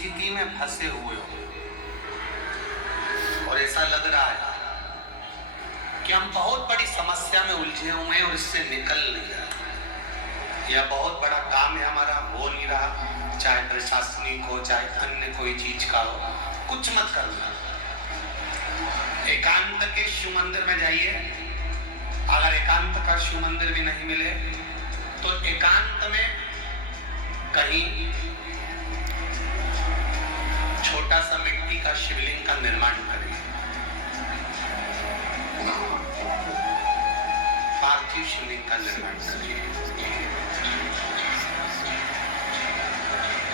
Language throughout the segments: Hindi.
स्थिति में फंसे हुए हो और ऐसा लग रहा है कि हम बहुत बड़ी समस्या में उलझे हुए हैं और इससे निकल नहीं रहे, या बहुत बड़ा काम है हमारा, हो नहीं रहा, चाहे प्रशासनिक हो चाहे अन्य कोई चीज का हो, कुछ मत करना। एकांत के शिव मंदिर में जाइए। अगर एकांत का शिव मंदिर भी नहीं मिले तो एकांत में कहीं छोटा सा मिट्टी का शिवलिंग का निर्माण करिए, पार्थिव शिवलिंग का निर्माण करिए।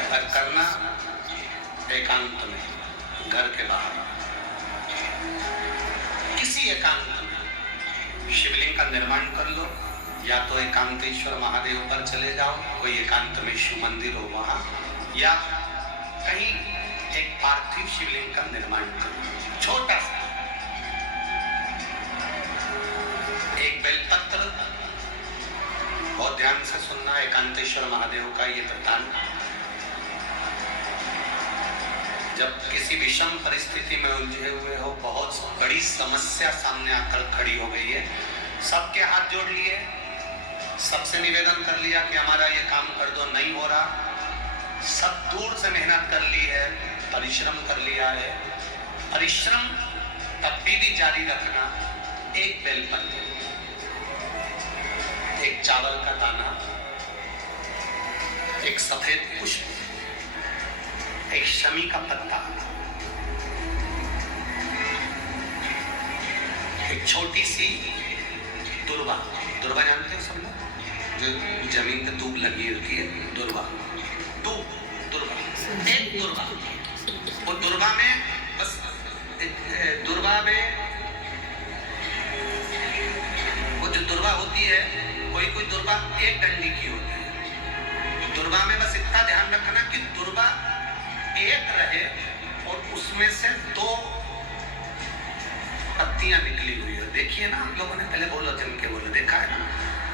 और करना एकांत में, घर के बाहर किसी एकांत में शिवलिंग का निर्माण कर लो, या तो एकांतेश्वर महादेव पर चले जाओ, कोई एकांत में शिव मंदिर हो वहां, या कहीं एक पार्थिव शिवलिंग का निर्माण करो, छोटा सा। एक बेलपत्र, बहुत ध्यान से सुनना, एकांतेश्वर महादेव का ये प्रदान। जब किसी विषम परिस्थिति में उलझे हुए हो, बहुत बड़ी समस्या सामने आकर खड़ी हो गई है, सबके हाथ जोड़ लिए, सबसे निवेदन कर लिया कि हमारा ये काम कर दो, नहीं हो रहा, सब दूर से मेहनत कर ली है, परिश्रम कर लिया है, परिश्रम तब भी जारी रखना। एक बेलपत्र, एक चावल का दाना, एक सफेद पुष्प, एक शमी का पत्ता, एक छोटी सी दुर्वा। दुर्वा जानते हो सब लोग, जो जमीन पे दूब लगी होती है, दुर्वा, दुर्वा, एक दुर्वा। वो दुर्वा में बस, दुर्वा में वो जो दुर्वा होती है, कोई दुर्वा एक डंडी की होती है। दुर्वा में बस इतना ध्यान रखना कि दुर्वा एक रहे और उसमें से 2 पत्तियां निकली हुई है। देखिए ना, आप लोगों ने पहले बोलो, जम के बोलो, देखा है ना,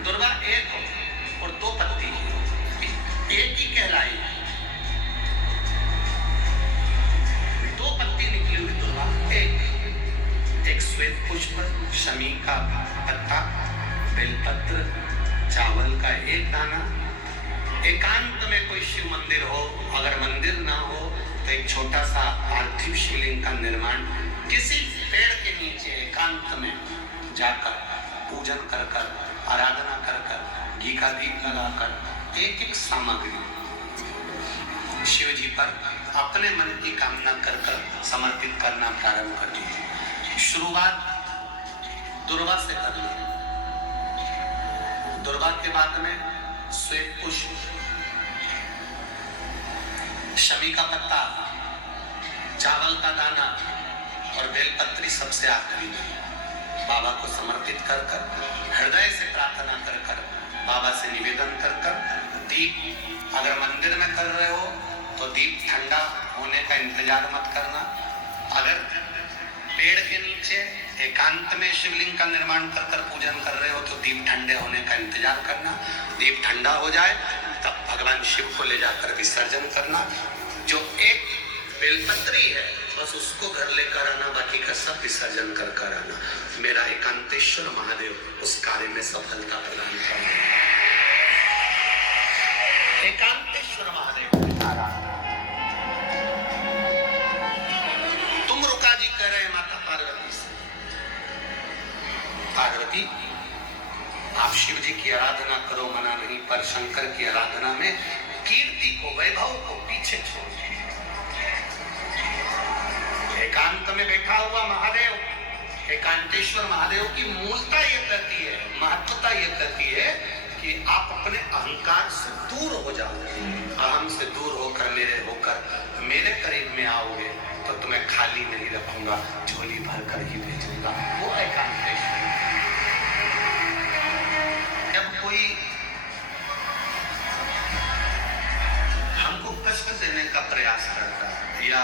दुर्वा एक हो और 2 पत्ती की, एक ही कहलाई, 2 पत्ती निकली हुई दुर्वा, एक श्वेत पुष्प, शमी का पत्ता, बेलपत्र, चावल का एक दाना। एकांत में कोई शिव मंदिर हो, अगर मंदिर ना हो तो एक छोटा सा पार्थिव शिवलिंग का निर्माण किसी पेड़ के नीचे एकांत में जाकर पूजन कर कर, आराधना कर कर, घी का दीप लगाकर एक एक सामग्री शिव जी पर अपने मन की कामना कर कर समर्पित करना प्रारंभ कर दीजिए। शुरुआत दुर्वा से कर ली। दुर्वा के बाद में श्वेत पुष्प, शमी का पत्ता, चावल का दाना और बेलपत्री सबसे आखिरी में बाबा को समर्पित कर कर, हृदय से प्रार्थना कर कर, बाबा से निवेदन कर कर, दीप अगर मंदिर में कर रहे हो तो दीप ठंडा होने का इंतजार मत करना। अगर पेड़ के नीचे एकांत में शिवलिंग का निर्माण कर कर पूजन कर रहे हो तो दीप ठंडे होने का इंतजार करना। दीप ठंडा हो जाए तब भगवान शिव को ले जाकर विसर्जन करना। जो एक बेलपत्री है बस उसको घर लेकर आना, बाकी का सब विसर्जन कर कर आना। मेरा एकांतेश्वर महादेव उस कार्य में सफलता प्रदान करें। एकांतेश्वर महादेव तुम रुका जी कह रहे माता पार्वती से, पार्वती आप शिव जी की आराधना करो, मना नहीं, पर शंकर की आराधना में कीर्ति को, वैभव को पीछे छोड़। एकांत में बैठा हुआ महादेव, एकांतेश्वर महादेव की मूलता ये कहती है, महत्वता ये कहती है कि आप अपने अहंकार से दूर हो जाओ। अहम से दूर होकर मेरे करीब में आओगे तो तुम्हें खाली नहीं रखूंगा, झोली भर कर ही भेजूंगा। वो एकांतेश्वर। जब कोई हमको कष्ट देने का प्रयास करता है, या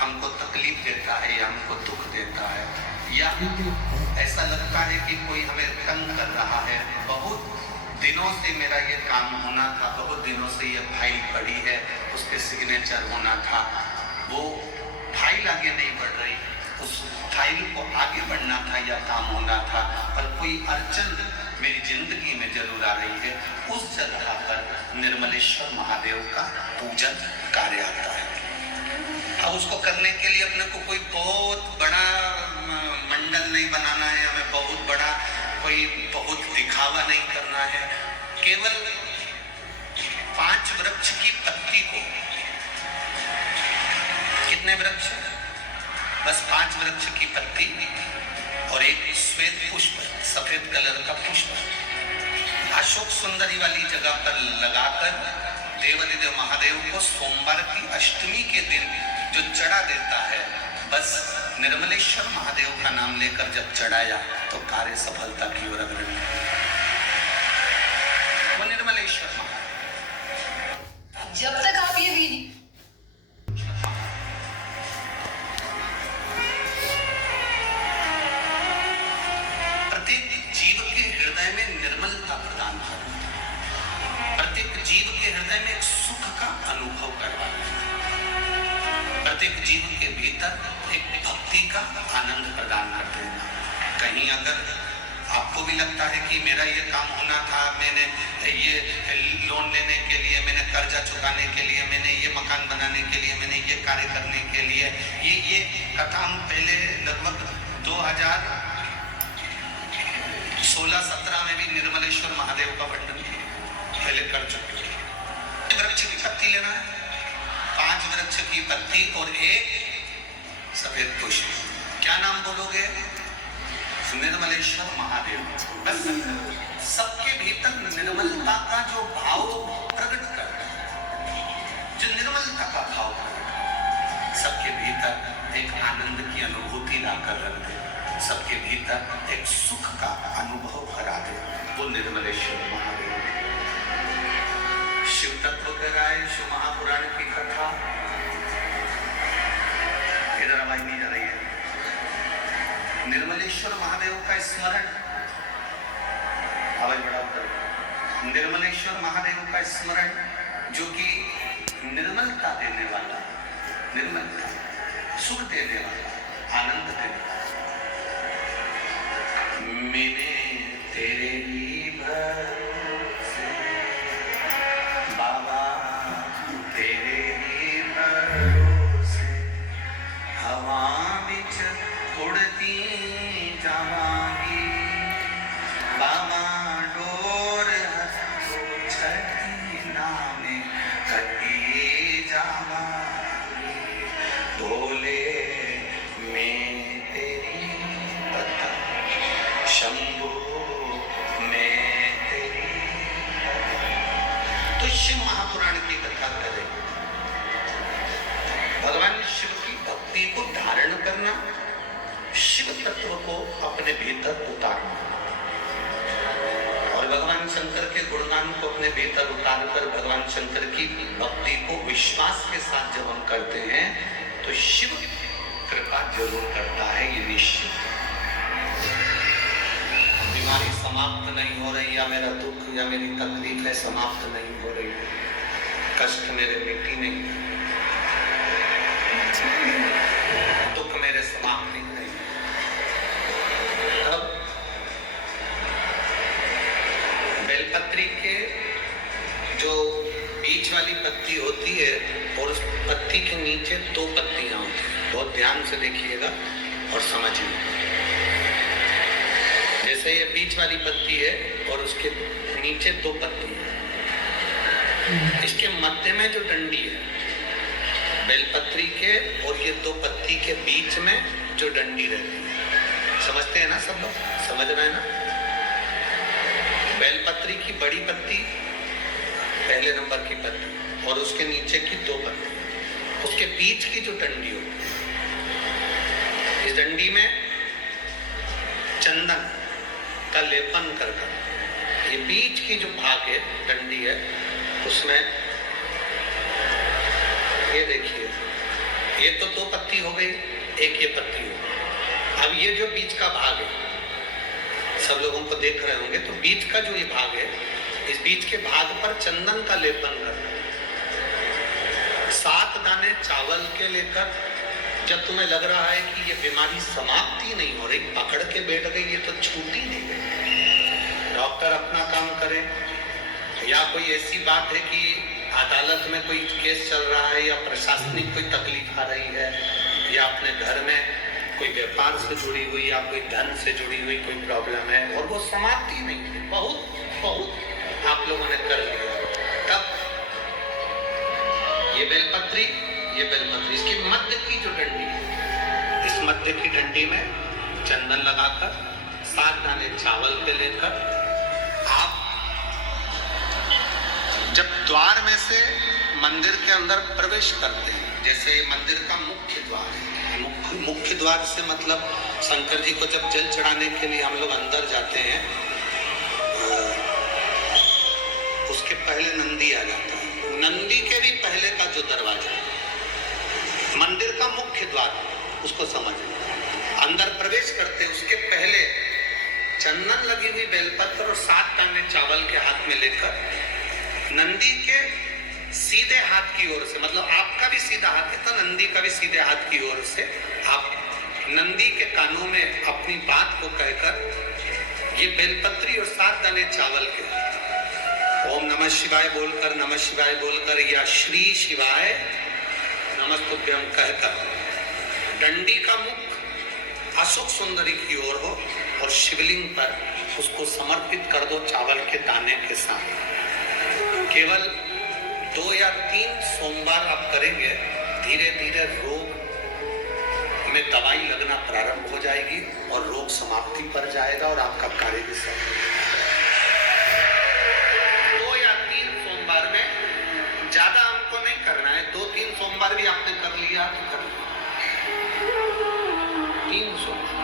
हमको तकलीफ देता है, या हमको दुख देता है, या ऐसा लगता है कि कोई हमें तंग कर रहा है, बहुत दिनों से मेरा ये काम होना था, बहुत दिनों से ये फाइल पड़ी है, उस पर सिग्नेचर होना था, वो फाइल आगे नहीं बढ़ रही, उस फाइल को आगे बढ़ना था या काम होना था, पर कोई अड़चन मेरी जिंदगी में जरूर आ रही है। उस जगह पर निर्मलेश्वर महादेव का पूजन कार्य आता है। अब उसको करने के लिए अपने को कोई बहुत बड़ा मंडल नहीं बनाना है, हमें बहुत बड़ा कोई बहुत दिखावा नहीं करना है। केवल 5 वृक्ष की पत्ती को, कितने वृक्ष? बस 5 वृक्ष की पत्ती और एक श्वेत पुष्प, सफेद कलर का पुष्प अशोक सुंदरी वाली जगह पर लगाकर देवादिदेव महादेव को सोमवार की अष्टमी के दिन जो चढ़ा देता है, बस निर्मलेश्वर महादेव का नाम लेकर जब चढ़ाया तो कार्य सफलता की ओर अग्रसर। वो निर्मलेश्वर महादेव। जब तक आप ये वीडियो प्रत्येक जीव के हृदय में निर्मलता प्रदान करना, प्रत्येक जीव के हृदय में एक सुख का अनुभव करवाना, प्रत्येक जीव के भीतर एक भक्ति का आनंद प्रदान कर देना। कहीं अगर आपको भी लगता है कि मेरा ये काम होना था, मैंने ये लोन लेने के लिए, मैंने कर्जा चुकाने के लिए, मैंने ये मकान बनाने के लिए, मैंने ये कार्य करने के लिए, ये काम पहले लगभग 2016-17 में भी निर्मलेश्वर महादेव का वर्णन पहले कर चुके हैं। वृक्ष की पत्ती लेना है, 5 वृक्ष की पत्ती और एक सफेद पुष्प। क्या नाम बोलोगे? निर्मलेश्वर महादेव। बस सबके भीतर निर्मलता का जो भाव प्रकट कर, जो निर्मलता का भाव सबके भीतर एक आनंद की अनुभूति लाकर रख दे, सबके भीतर एक सुख का अनुभव करा दे, वो निर्मलेश्वर महादेव। शिव तत्व कराए शिव महापुराण की कथा, इधर आवाज नहीं जा रही है। निर्मलेश्वर महादेव का स्मरण, आवाज बढ़ा उधर। निर्मलेश्वर महादेव का स्मरण जो कि निर्मलता देने वाला, निर्मलता, सुख देने वाला, आनंद देने वाला। मैंने तेरे ही भरोसे बाबा, तेरे ही भरोसे हवा बिच उड़ती जावांगी, बाबा डोर हंसो छठी नामे कटी जावांगी, बोले मैं तेरी पता, शंभो मैं तेरी। तो शिव महापुराण की कथा करें, भगवान शिव की भक्ति को धारण करना, शिव तत्व को अपने भीतर उतारना, और भगवान शंकर के गुणगान को अपने भीतर उतारकर भगवान शंकर की भक्ति को विश्वास के साथ जब हम करते हैं तो शिव कृपा जरूर करता है, ये निश्चित। बीमारी समाप्त नहीं हो रही, या मेरा दुख या मेरी तकलीफ है समाप्त नहीं हो रही, कष्ट मेरे मिट्टी नहीं, दुख मेरे समाप्त नहीं। अब बेलपत्री के जो बीच वाली पत्ती होती है और उस पत्ती के नीचे 2 पत्तियां होती हैं, बहुत ध्यान से देखिएगा और समझिए। जैसे ये बीच वाली पत्ती है और उसके नीचे 2 पत्ती है, इसके मध्य में जो डंडी है बेलपत्री के और ये 2 पत्ती के बीच में जो डंडी रहती है, समझते हैं ना सब लोग? समझ रहे हैं ना? बेलपत्री की बड़ी पत्ती, पहले नंबर की पत्ती, और उसके नीचे की 2 पत्ती, उसके बीच की जो डंडी होती है, इस डंडी में चंदन का लेपन कर ये बीच की जो भाग है, डंडी है, उसमें ये देखिए, ये तो 2 पत्ती हो गई, एक ये पत्ती हो गई। अब ये जो बीच का भाग है, सब लोगों को देख रहे होंगे, तो बीच का जो ये भाग है इस बीच के भाग पर चंदन का लेपन करना। 7 दाने चावल के लेकर, जब तुम्हें लग रहा है कि ये बीमारी समाप्ति नहीं हो रही, पकड़ के बैठ गई, ये तो छूटी नहीं गई, डॉक्टर अपना काम करे। या कोई ऐसी बात है कि अदालत में कोई केस चल रहा है, या प्रशासनिक कोई तकलीफ आ रही है, या अपने घर में कोई व्यापार से जुड़ी हुई या कोई धन से जुड़ी हुई कोई प्रॉब्लम है और वो समाप्ति नहीं है, बहुत आप लोगों ने कर लिया, तब ये बेलपत्री इसकी मध्य की जो डंडी है, इस मध्य की डंडी में चंदन लगाकर 7 दाने चावल के लेकर आप जब द्वार में से मंदिर के अंदर प्रवेश करते हैं, जैसे मंदिर का मुख्य द्वार है, मुख्य द्वार से मतलब शंकर जी को जब जल चढ़ाने के लिए हम लोग अंदर जाते हैं, उसके पहले नंदी आ जाता है। नंदी के भी पहले का जो दरवाजा है, मंदिर का मुख्य द्वार, उसको समझ अंदर प्रवेश करते, उसके पहले चंदन लगी हुई बेलपत्र और 7 दाने चावल के हाथ में लेकर नंदी के सीधे हाथ की ओर से, मतलब आपका भी सीधा हाथ है तो नंदी का भी सीधे हाथ की ओर से, आप नंदी के कानों में अपनी बात को कहकर ये बेलपत्री और 7 दाने चावल के ओम नमः शिवाय बोलकर, नमः शिवाय बोलकर, या श्री शिवाय नमस्तुभ्यं कहकर डंडी का मुख अशोक सुंदरी की ओर हो और शिवलिंग पर उसको समर्पित कर दो चावल के दाने के साथ। केवल 2 या 3 सोमवार आप करेंगे, धीरे धीरे रोग में दवाई लगना प्रारंभ हो जाएगी और रोग समाप्ति पर जाएगा और आपका कार्य भी सफल। 2 या 3 सोमवार में, ज्यादा हमको नहीं करना है, 2-3 सोमवार भी आपने कर लिया तो कर लिया, 3 सोमवार